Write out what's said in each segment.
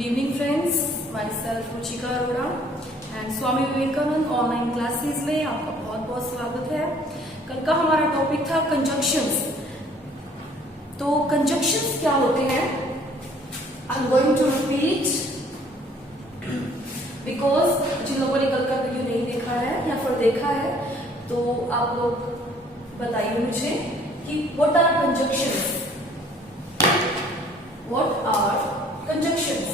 Good evening friends, myself Ruchika Arora and Swami Vivekananda online classes में आपका बहुत बहुत स्वागत है। कल का हमारा टॉपिक था कंजक्शंस। तो कंजक्शंस क्या होते हैं? I am going to repeat because जिन लोगों ने कल का वीडियो नहीं देखा है या फिर देखा है तो आप लोग बताइए मुझे कि what are conjunctions. What are conjunctions?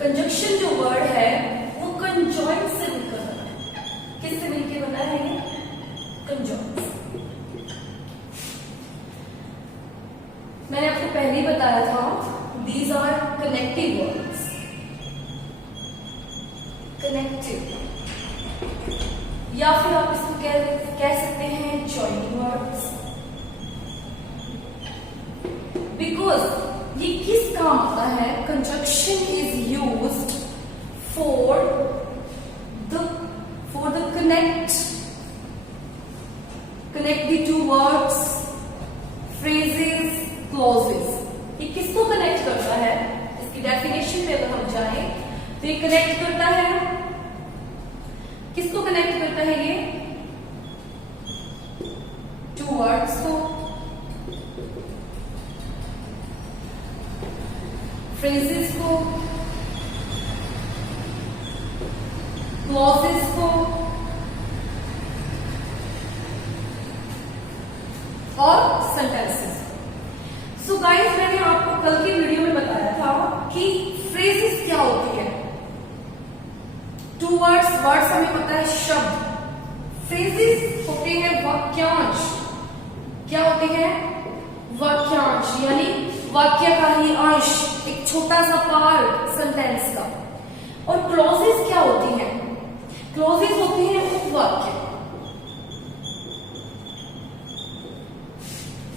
Conjunction जो वर्ड है वो कंजॉइंट से मिलकर बना है। किससे मिलकर बना है ये? कंजॉइंट। मैंने आपको पहले ही बताया था these are connective words. Connective या फिर आप इसको कह सकते हैं जॉइनिंग वर्ड्स। बिकॉज ये किस काम आता है? Conjunction is used for the connect the two words, phrases, clauses. ये किसको कनेक्ट करता है? इसकी डेफिनेशन पे अगर हम जाएं तो ये कनेक्ट करता है, किसको कनेक्ट करता है? ये टू वर्ड्स को, फ्रेजेस को, क्लॉजेस को और सेंटेंसेस को। सो गाइस, मैंने आपको कल की वीडियो में बताया था कि फ्रेजेस क्या होती है। टू वर्ड्स हमें पता है शब्द। फ्रेजेस होते हैं वाक्यांश। क्या होते हैं? वाक्यांश, यानी वाक्य का ही अंश, एक छोटा सा पार्ट सेंटेंस का। और क्लॉजेस क्या होती हैं? क्लॉजेस होते हैं उपवाक्य।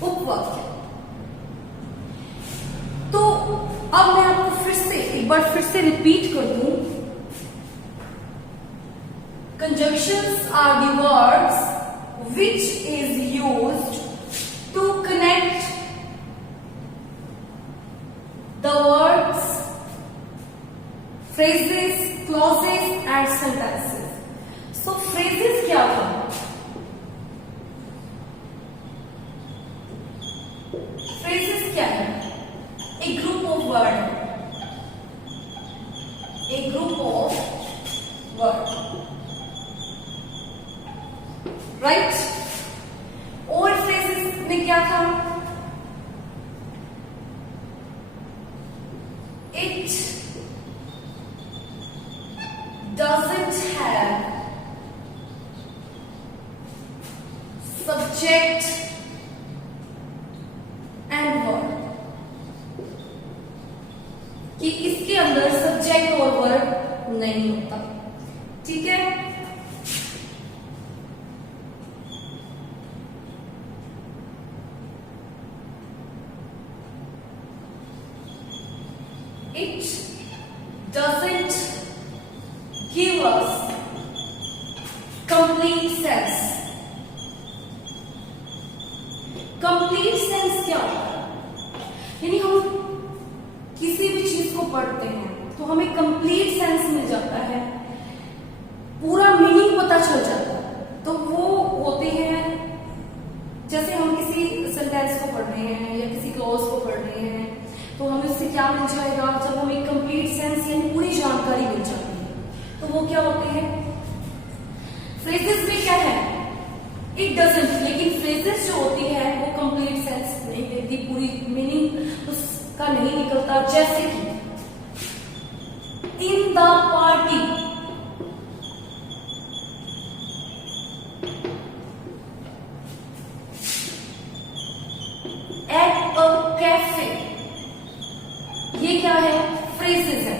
उपवाक्य। तो अब मैं आपको एक बार फिर से रिपीट कर दूं। Conjunctions are the words which is used to connect the words, phrases, clauses and sentences. So phrases क्या था? Phrases क्या है? एक ग्रुप ऑफ वर्ड है, एक ग्रुप ऑफ वर्ड, राइट? और फ्रेजेस में क्या था? It doesn't have subject and word, कि इसके अंदर सब्जेक्ट और वर्ड नहीं होता। ठीक है? It doesn't give us complete sense. Complete sense क्या होता है? यानी हम किसी भी चीज को पढ़ते हैं तो हमें कंप्लीट सेंस मिल जाता है, पूरा मीनिंग पता चल जाता है। तो वो होते हैं, जैसे हम किसी सेंटेंस को पढ़ रहे हैं या किसी क्लॉज को पढ़ रहे हैं तो हमें उससे क्या मिल जाएगा? जब हमें कंप्लीट सेंस यानी पूरी जानकारी मिल जाती है तो वो क्या होते हैं? फ्रेजेस में क्या है? इट डजंट, लेकिन फ्रेजेस जो होती है वो कंप्लीट सेंस नहीं देती, पूरी मीनिंग उसका नहीं निकलता। जैसे कि इन the party, at a cafe, ये क्या है? फ्रेजेस है।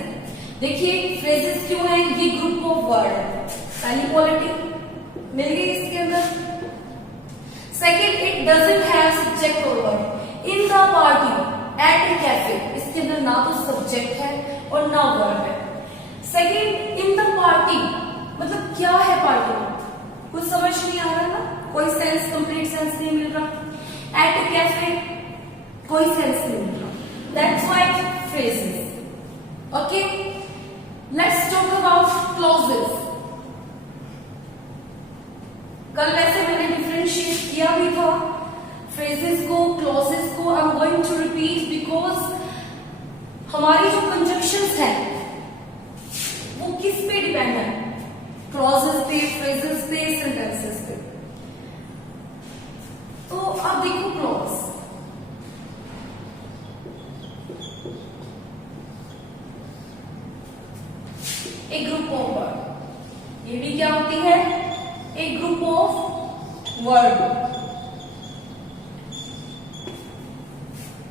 देखिए फ्रेजेस क्यों है? ये ग्रुप ऑफ वर्ड है। पहली क्वालिटी मिल गई इसके अंदर। Second, it doesn't have subject और word. In the party, at a cafe, इसके अंदर ना तो सब्जेक्ट है और ना वर्ड है। सेकेंड, इन द पार्टी, मतलब क्या है पार्टी? कुछ समझ नहीं आ रहा ना, कोई सेंस, कंप्लीट सेंस नहीं मिल रहा। एट ए कैफे, कोई सेंस नहीं मिल रहा। That's why phrases. Okay, let's talk about clauses. कल वैसे मैंने डिफरेंशिएट किया भी था फ्रेजेस को, क्लॉजेस को। I am going to repeat because हमारी जो कंजक्शंस है वो किस पे डिपेंड है? क्लॉजेस पे, फ्रेजेस पे, सेंटेंसेस पे। तो अब देखो क्लॉज, एक ग्रुप ऑफ वर्ड, ये भी क्या होती है? एक ग्रुप ऑफ वर्ड।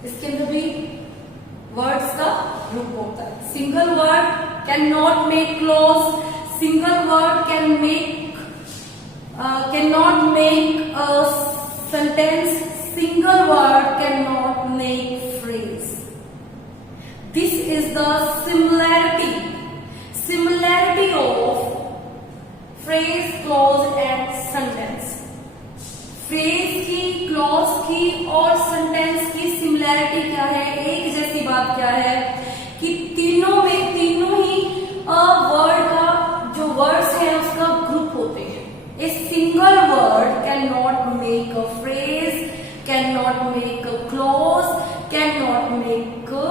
इसके अंदर भी वर्ड्स का ग्रुप होता है। Single word can not make clause, single word can not make a sentence, single word can not make phrase. This is the similarity of phrase, clause and sentence. Phrase की, clause की और sentence की similarity क्या है? एक जैसी बात क्या है कि तीनों ही वर्ड का जो वर्ड्स है उसका ग्रुप होते हैं। A single word can not make a phrase, can not make a clause, can not make a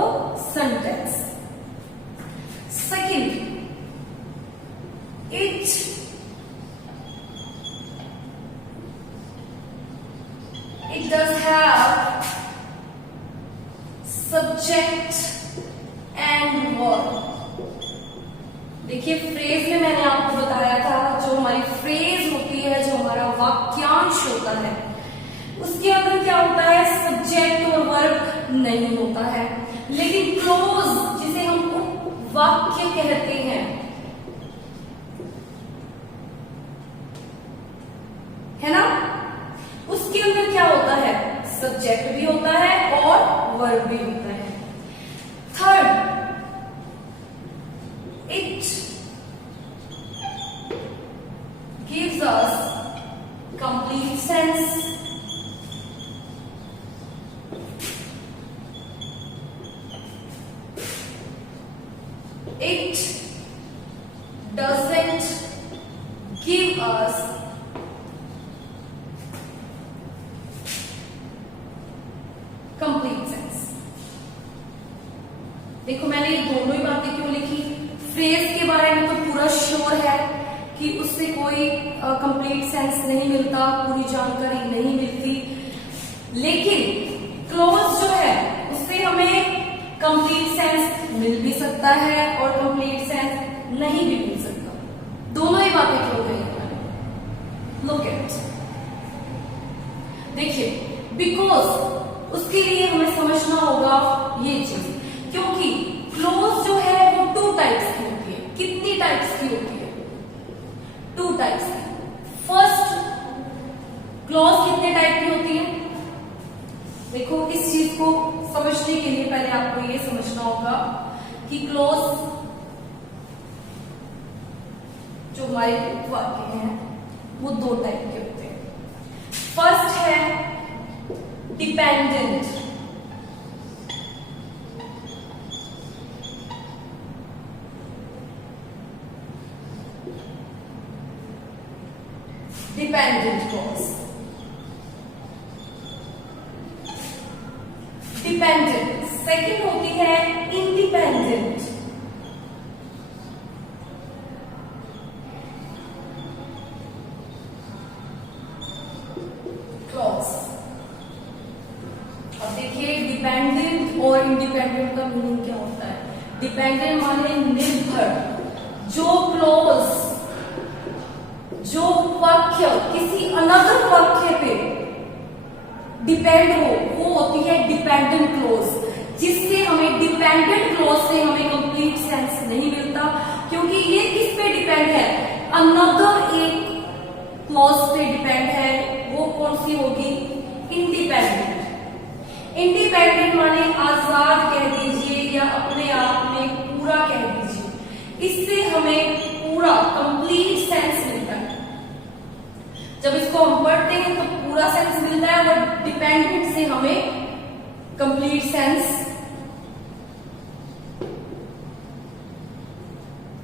sentence. Second, it does have subject and verb। देखिए फ्रेज में मैंने आपको बताया था, जो हमारी फ्रेज होती है, जो हमारा वाक्यांश होता है, उसके अंदर क्या होता है? सब्जेक्ट और वर्ब नहीं होता है। लेकिन क्लोज, जिसे हम वाक्य कहते हैं, है ना, उसके अंदर क्या होता है? सब्जेक्ट भी होता है और वर्ब भी होता है। Third, it gives us complete sense. It doesn't give us complete sense. देखो मैंने ये दोनों ही बातें क्यों लिखी? फ्रेज के बारे में तो पूरा श्योर है कि उससे कोई कंप्लीट सेंस नहीं मिलता, पूरी जानकारी नहीं मिलती। लेकिन क्लॉज जो है उससे हमें कंप्लीट सेंस मिल भी सकता है और कंप्लीट सेंस नहीं भी मिल सकता। दोनों ही बातें क्यों कही मैंने? लुक एट, देखिए, बिकॉज उसके लिए हमें समझना होगा ये चीज, क्योंकि क्लॉज जो है वो 2 टाइप्स की होती है। कितनी टाइप्स की होती है? 2 टाइप्स की। फर्स्ट, क्लॉज कितने टाइप की होती है? देखो इस चीज को समझने के लिए पहले आपको ये समझना होगा कि क्लॉज जो हमारे वाक्य हैं वो 2 टाइप के होते हैं। फर्स्ट है dependent. Dependent clause. Dependent. Second होती है इंडिपेंडेंट। क्लॉज। अब देखिए डिपेंडेंट और इंडिपेंडेंट का मीनिंग क्या होता है? डिपेंडेंट माने निर्भर। जो क्लॉज, जो वाक्य किसी अनदर वाक्य पे डिपेंड हो, वो होती है डिपेंडेंट क्लॉज। जिससे हमें डिपेंडेंट क्लॉज से हमें कंप्लीट सेंस नहीं मिलता, क्योंकि ये किस पे डिपेंड है? अनदर एक क्लॉज पे डिपेंड है। वो कौन सी होगी? इंडिपेंडेंट। इंडिपेंडेंट माने आजाद कह दीजिए या अपने आप में पूरा कह दीजिए। इससे हमें पूरा कंप्लीट सेंस मिलता है। जब इसको हम पढ़ते हैं तो पूरा सेंस मिलता है, और डिपेंडेंट से हमें कंप्लीट सेंस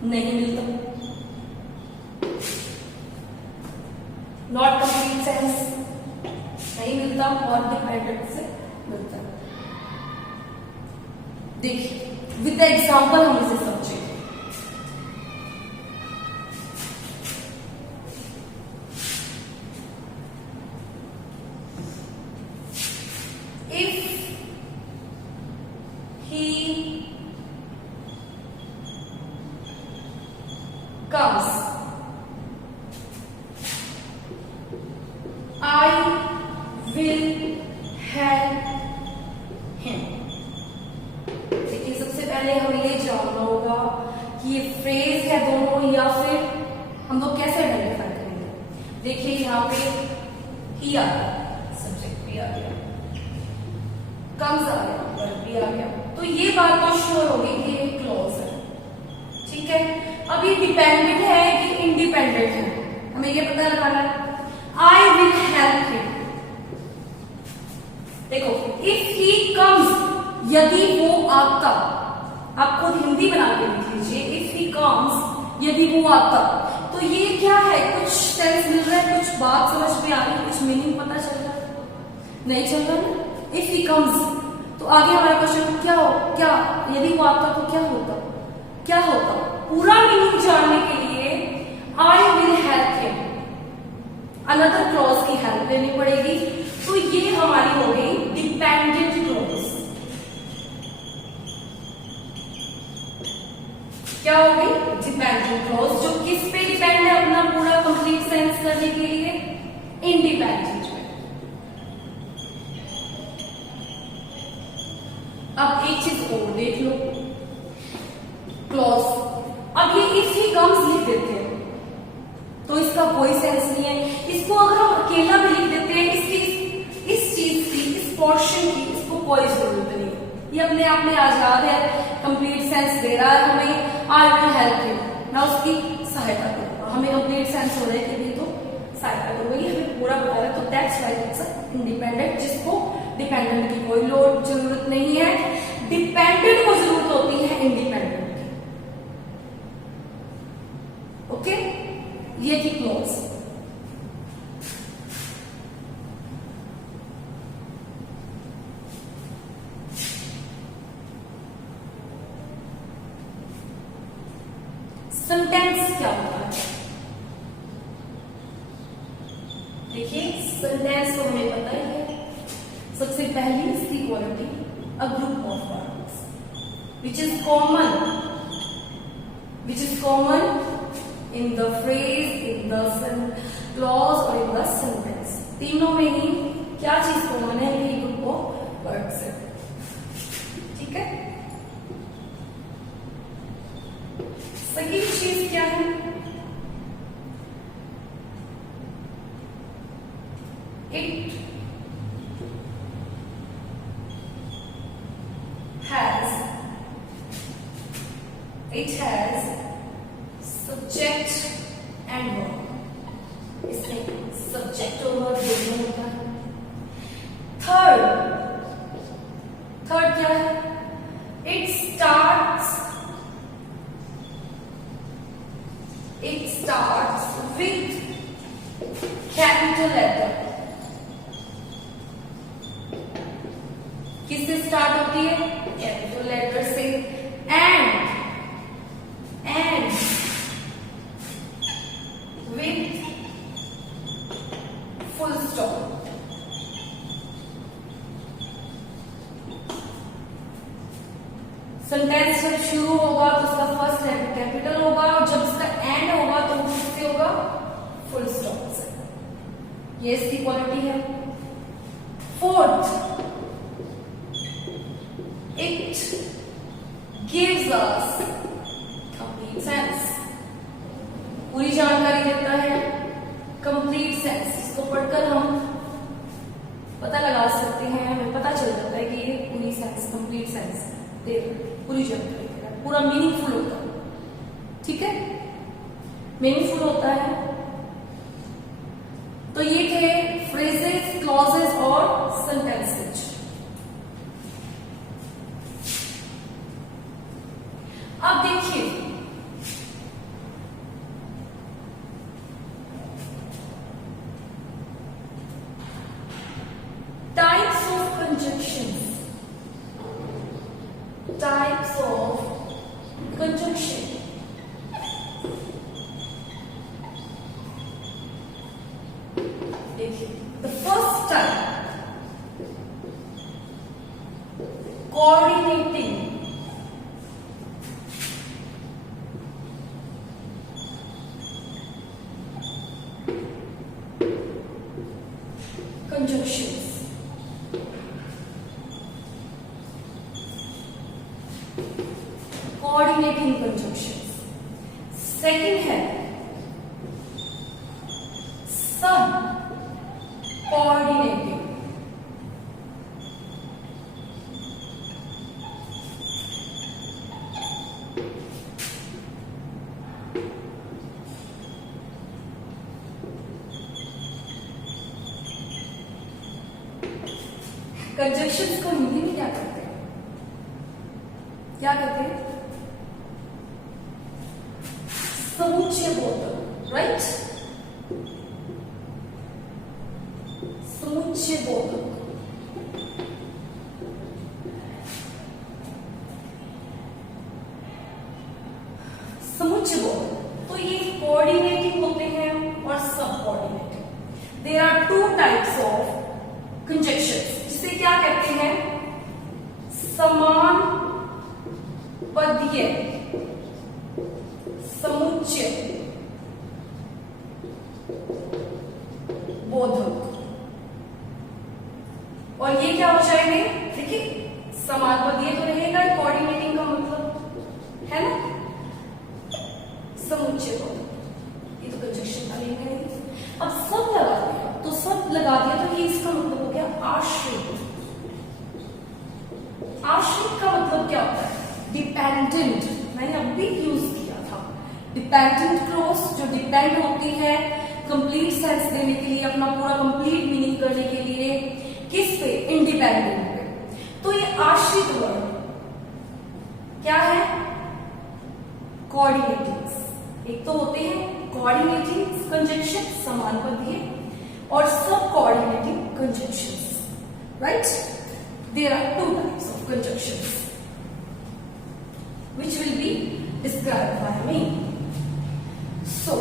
नहीं मिलता, नॉट कंप्लीट सेंस नहीं मिलता, और डिपेंडेंट से मिलता। देखिए विद द एग्जाम्पल हम इसे समझेंगे। Comes, I will help him। देखिए सबसे पहले हमें ये जानना होगा कि ये फ्रेज है दोनों, या फिर हम लोग कैसे आइडेंटिफाई करेंगे। देखिए यहाँ पे ही आ गया, सब्जेक्ट भी आ गया, कम्स आ गया, वर्ब भी आ गया, तो ये बात तो श्योर होगी कि ये क्लॉज है। ठीक है, अब ये डिपेंडेंट है कि इंडिपेंडेंट है, हमें ये पता लगाना है। आई विल हेल्प हिम, देखो इफ ही कम्स, यदि वो आता, आप खुद हिंदी बना के लिख लीजिए, इफ ही कम्स, यदि वो आता, तो ये क्या है, कुछ सेंस मिल रहा है, कुछ बात समझ में आ रही है, कुछ मीनिंग पता चल रहा है, नहीं चल रहा ना। इफ ही कम्स, तो आगे हमारा क्वेश्चन क्या हो, क्या यदि वो आता तो क्या होता, क्या होता। पूरा मीनिंग जानने के लिए I will help him, another clause की हेल्प लेनी पड़ेगी, तो ये हमारी हो गई डिपेंडेंट क्लॉज। क्या हो गई, डिपेंडेंट क्लॉज, जो किस पे डिपेंड है अपना पूरा कंप्लीट सेंस करने के लिए, इंडिपेंडेंट पे। अब एक चीज और देख लो, क्लॉज, अब ये इफ ही कम्स लिख देते हैं तो इसका कोई सेंस नहीं है। इसको अगर हम अकेला भी लिख देते हैं, इस चीज की, इस पोर्शन की, इसको कोई जरूरत नहीं, ये अपने आप में आजाद है, कंप्लीट सेंस दे रहा है हमें। आई विल हेल्प हिम, ना उसकी सहायता करूंगा, हमें कंप्लीट सेंस हो रहा है कि भी तो सहायता करूंगा, ये हमें पूरा बता रहा है, तो दैट्स व्हाई इट्स इंडिपेंडेंट, जिसको डिपेंडेंट की कोई लोड जरूरत नहीं है, डिपेंडेंट को जरूरत होती है इंडिपेंडेंट। ओके, ये थी क्लॉज। सेंटेंस क्या होता है, देखिए सेंटेंस तो हमें पता ही है। सबसे पहली इसकी quality, a group of words which is common in the phrase, in the clause और in the sentence। तीनों में ही क्या चीज कॉमन है, ये ग्रुप ऑफ वर्ड्स है। ठीक है, सही चीज क्या है, it has subject and verb, इसमें subject और verb दोनों होता है। थर्ड क्या है, it starts with capital letter। किससे स्टार्ट होती है, कैपिटल लेटर से, and with full stop। Sentence जब शुरू होगा तो उसका फर्स्ट लेटर कैपिटल होगा, और जब उसका एंड होगा तो किससे होगा, फुल स्टॉप से। ये इसकी क्वालिटी है। Fourth, it gives us complete sense, पूरी जानकारी देता है, कंप्लीट सेंस, इसको पढ़कर हम पता लगा सकते हैं, हमें पता चल जाता है कि ये पूरी सेंस, कंप्लीट सेंस दे, पूरी जानकारी दे रहा है, पूरा मीनिंगफुल होता है। ठीक है, मीनिंगफुल होता है। क्लॉजेस और सेंटेंसेज। अब देखिए types of conjunctions, types of conjunction. देखिए the first type coordinating conjunctions, coordinating conjunctions। Second है सब कोऑर्डिनेटिंग, कंजंक्शंस को हिंदी में क्या कहते हैं? क्या कहते हैं? समुच्चय बोधक, राइट? समुच्चय बोधक। समुच्चय बोधक तो ये कोऑर्डिनेटिंग होते हैं और सब coordinating. There are two types of conjunctions, जिसे क्या कहते हैं? समान पदीय समुच्चय बोधक। और ये क्या हो जाएंगे? देखिए समान पदीय तो रहेगा, कोऑर्डिनेटिंग का मतलब है ना समुच्चय बोधक। ये तो कंजंक्शन का लेंगे नहीं। अब सब लगा दिया तो सब लगा दिया तो ये इसका मतलब हो गया आश्रित। आश्रित का मतलब क्या होता है? डिपेंडेंट। मैंने अभी यूज किया था डिपेंडेंट क्लॉज, जो डिपेंड होती है कंप्लीट सेंस देने के लिए, अपना पूरा कंप्लीट मीनिंग करने के लिए किस पे? इंडिपेंडेंट पे। तो ये आश्रित वर्ड क्या है? कोऑर्डिनेटिंग। एक तो होते हैं कोऑर्डिनेटिंग कंजंक्शन समान पदीय और सब coordinating conjunctions, right? There are two types of conjunctions which will be described by me. So,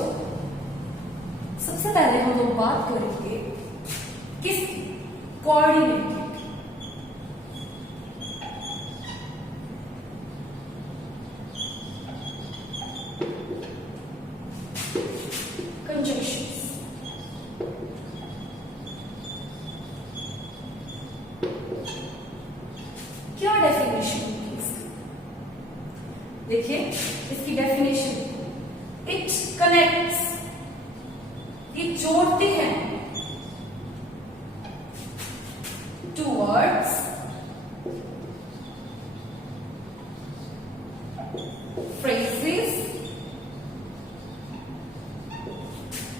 सबसे पहले हम लोग बात करेंगे किसकी? कोऑर्डिनेटिंग। कंजंक्शंस। क्या डेफिनेशन होगी इसकी? देखिए इसकी डेफिनेशन, इट कनेक्ट्स, ये जोड़ते हैं two words phrases,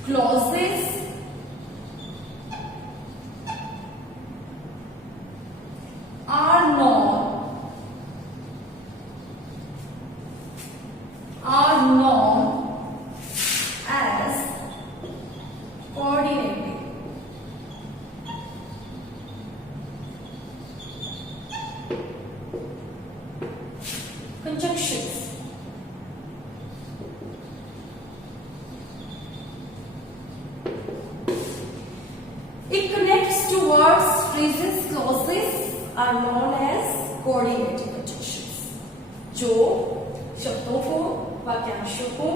clauses, are known as coordinating conjunctions। It connects to words, phrases, clauses are known as coordinating conjunctions। जो शब्दों को, वाक्यांशों को,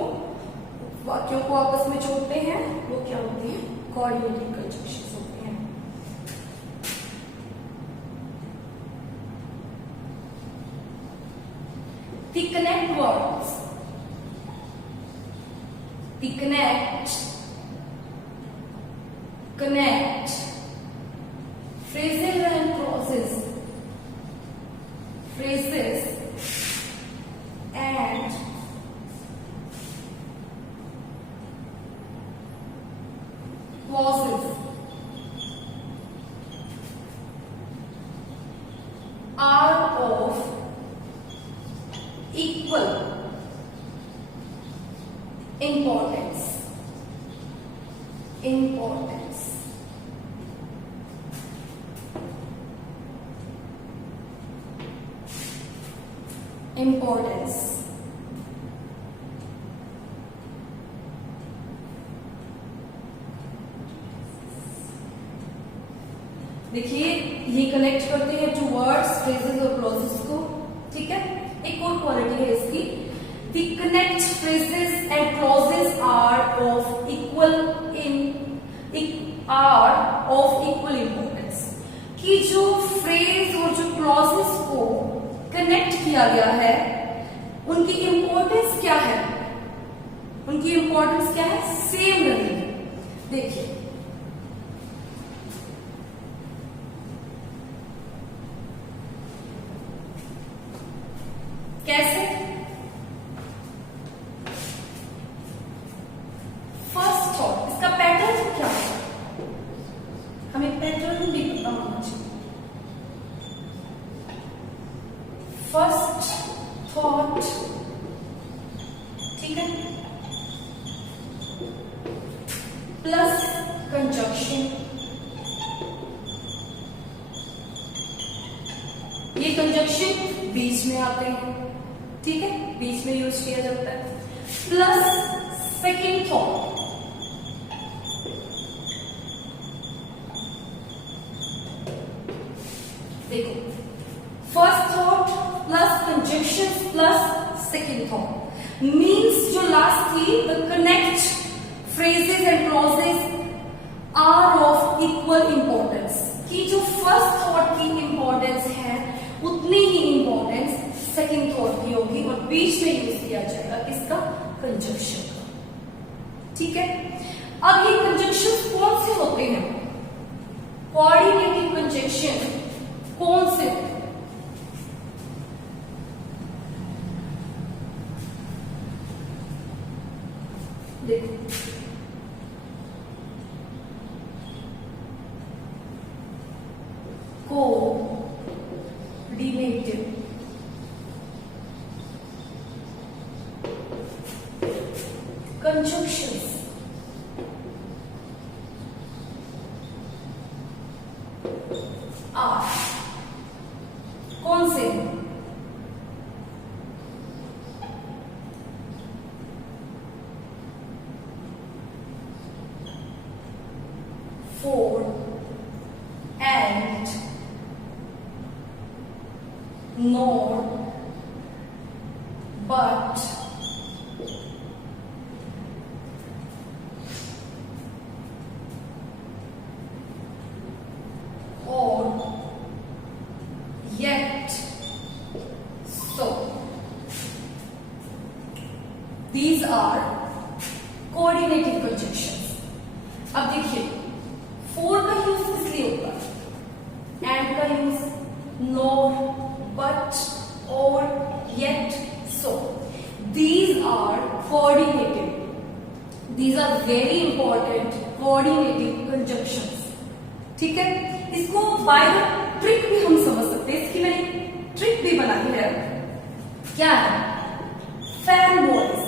वाक्यों को आपस में जोड़ते हैं वो क्या होते हैं? कोऑर्डिनेटिंग कंजंक्शंस होते हैं। The connect words, the connect phrases and clauses, phrases and clauses importance, importance, importance, देखिए ये कनेक्ट करते हैं टू वर्ड्स, फ्रेजेस और क्लॉजेस को, ठीक है। एक और क्वालिटी है इसकी, the connect phrases and clauses are of equal importance, कि जो फ्रेज और जो क्लॉजेस को कनेक्ट किया गया है उनकी इंपॉर्टेंस क्या है, उनकी इंपॉर्टेंस क्या है, सेम रहेगी। देखिए कैसे, फर्स्ट थॉट, इसका पैटर्न क्या है, हमें पैटर्न भी पता होना चाहिए। फर्स्ट थॉट, ठीक है, प्लस कंजक्शन, ये कंजक्शन बीच में आते हैं, ठीक है, बीच में यूज किया जाता है, प्लस सेकेंड थॉट, देखो first thought plus conjunction plus second thought means जो लास्ट थी, the connect phrases and clauses are of equal importance, कि जो फर्स्ट थॉट की इंपॉर्टेंस है उतनी ही इंपॉर्टेंस सेकेंड थॉट की होगी, और बीच में यूज किया जाएगा किसका, कंजक्शन का, ठीक है। अब ये कंजक्शन कौन से होते हैं, कोऑर्डिनेटिव कंजक्शन कौन से होते हैं, देखो कोऑर्डिनेटिव कंजक्शंस आर कौन से, for and nor but or yet so, these are coordinating conjunctions। अब देखिए फोर का यूज किस लिए होता है, एंड का use, nor, but, or, yet, so, these are coordinative, these are very important coordinative conjunctions, ठीक है। इसको बाय द ट्रिक भी हम समझ सकते हैं, इसकी मैंने ट्रिक भी बनाई है, क्या है, फैन वॉइस,